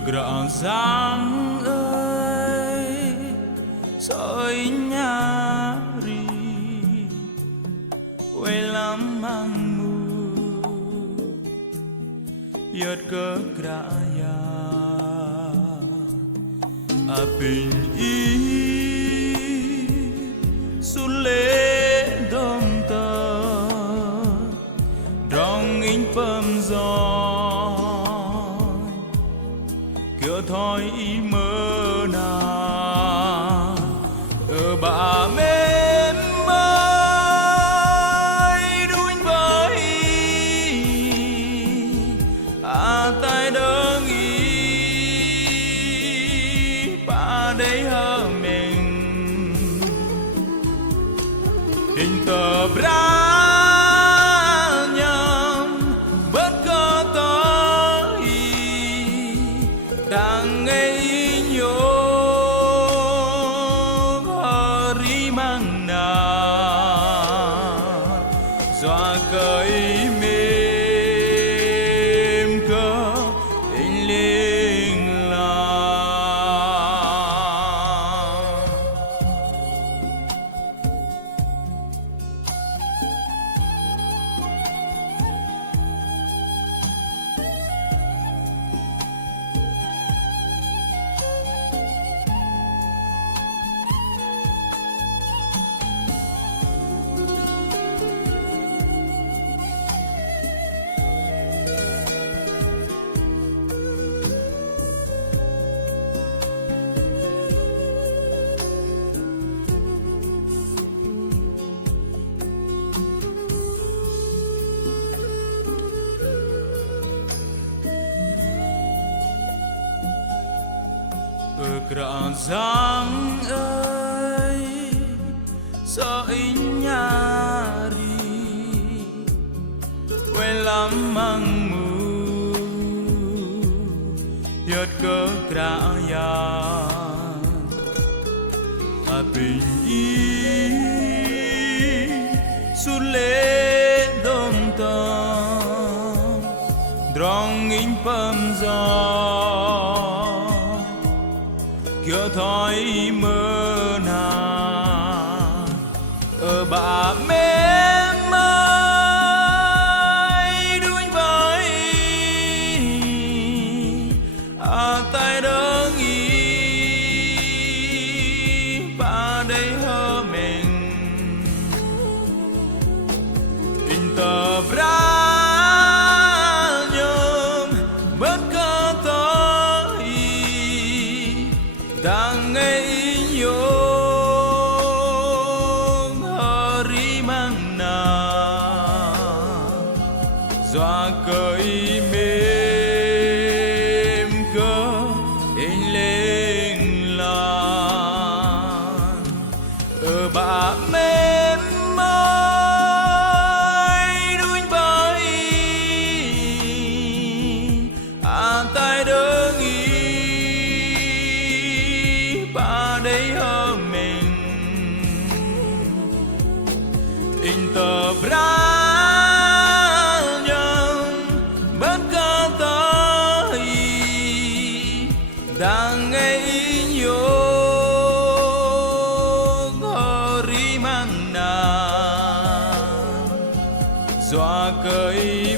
Gỡ giang ơi soi nyari quay lắm mang mù yết cơ graya apin i sule dom ta rong in pam gió kiểu thôi ý mơ na ở bà mến ơi đuôi với tay đơn ý bà đây hơ mình hình tờ bra đang ngây nhớ hari mang na doa cởi mềm cơ tình linh la Gỡ giang ơi soi nyari quay lắm mang mù yết cơ graya apin i sule dom tam drong in pam gió kiểu thôi mơ na ở bà mến ơi đuôi với tay đơn ý bà đây hơ mình in tờ bra đang ngây nhớ hari mang na doa cởi mềm cơ tình linh lan ở bà mến ơi đuôi với tay đơn ý bà đây hơ mình in tờ bra nhầm bất cơ tới đang ngây nhớ hari mang na doa cởi